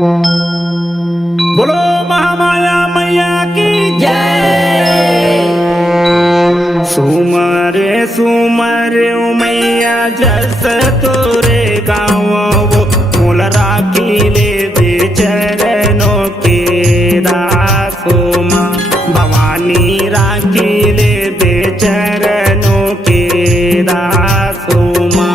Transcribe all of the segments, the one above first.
बोलो महामाया मैया की जय। सुमरे सुमरे मैया जस तोरे गाँव वो मोल राखी ले दे चरणों के दासो माँ। भवानी राखी ले दे चरणों के दासो माँ।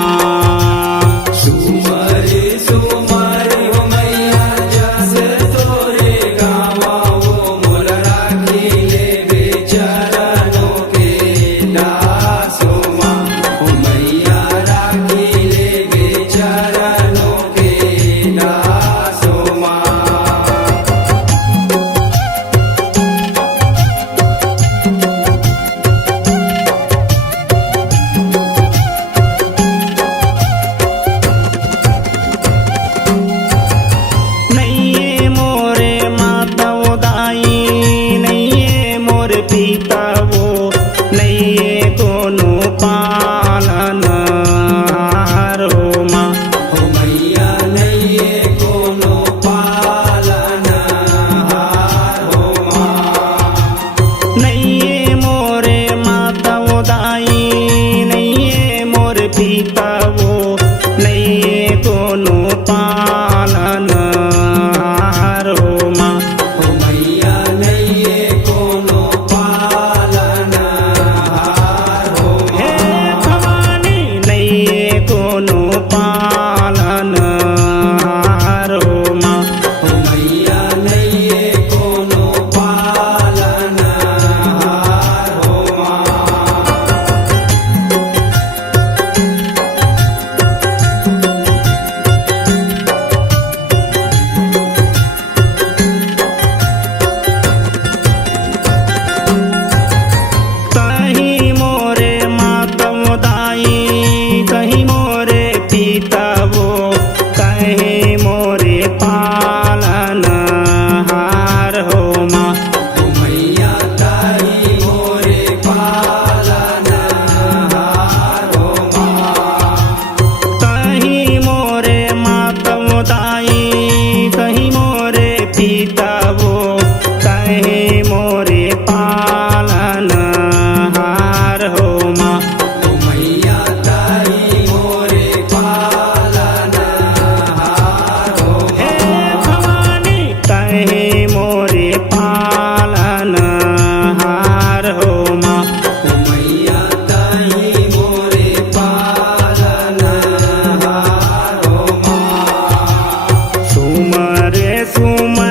पीता वो नहीं कोनो पालन हारो माँ। हो मैया नहीं कोनो पालन हारो माँ। नहीं मोरे माता वो दाई नहीं मोर पीता वो नहीं कोनो पालन हारो माँ। हो मैया नहीं कोनो कोनो पालन हारो माँ। हो मैया नहीं कोनो पालन हारो माँ। कहीं मोरे माता दाई कहीं मोरे पीता वो कहीं मोरे पालन हार हो माँ। हो मैया ताई मोरे पालन हारो माँ। कहीं मोरे माता दाई कहीं मोरे पीता वो कहीं मोरे पालन हार हो माँ। हो मैया ताई मोरे पालन हारो हे भवानी कहीं मोरे पालन हार हो माँ। हो मैया ताई मोरे पालन हारो माँ। सुमरे सुमरे